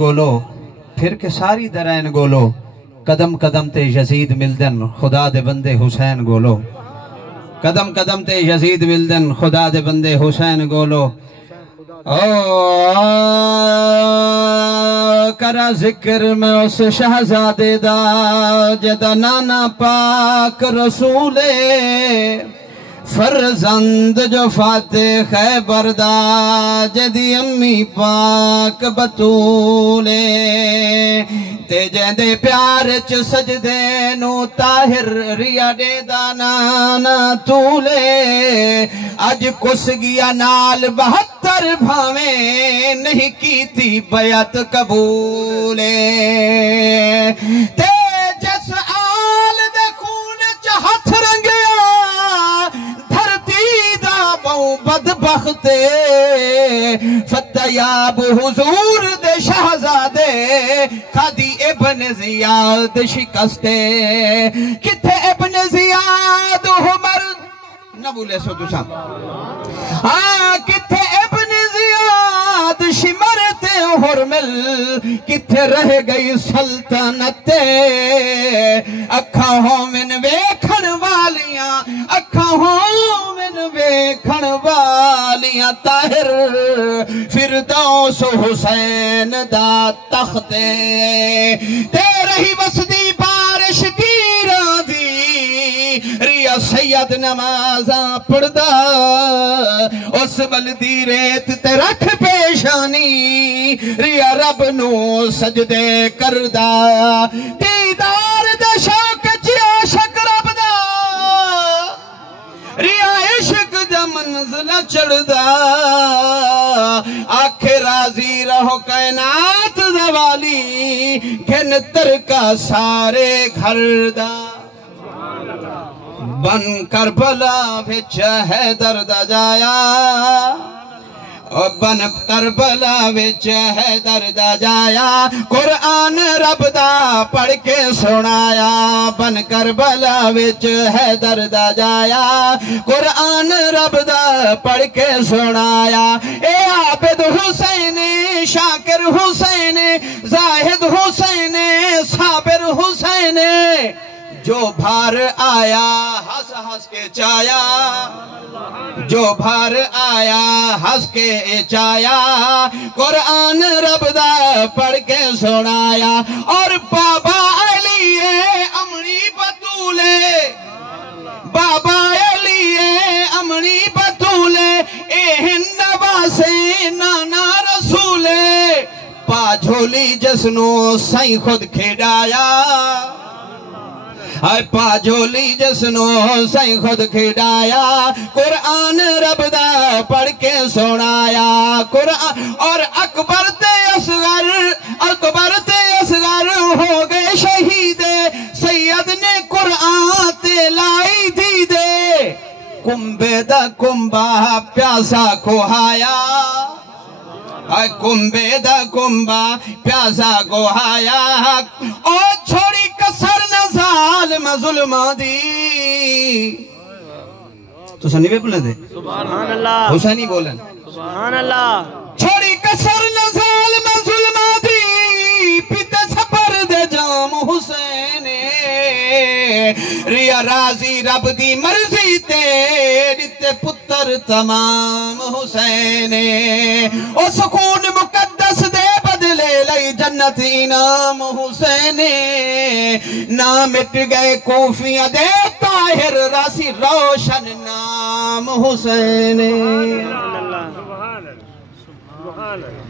گولو پھر کے ساری درین گولو قدم قدم تے یزید ملدن خدا دے بندے حسین گولو قدم قدم تے یزید ملدن خدا دے بندے حسین گولو کرا ذکر میں اس شہزادے دا جدا نانا پاک رسولے فرزند جو فاتح خیبر دا جدی امی پاک بطولے تے جیندے پیار چ سجدے نو طاہر ریا دے دا نانا تولے اج کس گیا نال 72 بھاویں نہیں کی تھی بیعت قبولے تے جس آل دے خون چ ہتھ رنگیا بدبختے فتیاب حضور دے شہزادے خادی ابن زیاد شکستے کتھے ابن زیاد عمر نہ بولے سو تو صاحب کتھے ابن زیاد شمرتے حرمل کتھے رہ گئی سلطنت اکھا ہوں من ویکھن والیاں اکھا ہوں من ویکھن والیاں طاہر فردوس حسین دا تختے تے رہی وسدی بارش گیرا دی ریا سید نمازاں پڑھدا اس بلدی ریت تے رکھ پیشانی ریا رب نو سجدے کردہ دیدار دے شوق چی عاشق رب دا ریا عشق دا منزل چڑھدا آکھے راضی رہو کائنات دوالی گھن ترکا سارے گھر دا بن کربلا وچ حیدر دا جایا بن کربلا وچ حیدر دا جایا قرآن رب دا پڑھ کے سنایا بن کربلا وچ حیدر دا جایا قرآن رب دا پڑھ کے سنایا اے عابد حسین شاکر حسین زاہد حسین صابر حسین جو بھار آیا ہس ہس کے چایا جو بھار آیا ہس کے چایا قرآن رب دا پڑھ کے سنایا اور بابا علی امنی بطولے بابا علی امنی بطولے اہن سے نانا رسولے پا جھولی جسنو سائیں خود کھیڑایا پا جھولی جسنو سائیں خود کھڑایا قرآن رب دا پڑھ کے سنایا قرآن اور اکبر تے اصغر ہو گئے شہید سید نے قرآن تے لائی دی دے کمبے دا کمبا پیاسا کھوہایا کمبے دا کمبا پیاسا کھوہایا اور چھوڑی کسر ظالم ظلمہ دی تو سنی بے بولے دے سبحان اللہ حسینی بولن سبحان اللہ چھوڑی کسر نہ ظالم ظلمہ دی پیتے سپر دے جام حسین ریا راضی رب دی مرضی تے دیتے پتر تمام حسین او سکون مقدس دے بدلے لئی جنت انعام حسین نام مٹ گئے کوفیاں دے طاہر راسی روشن نام حسین سبحان اللہ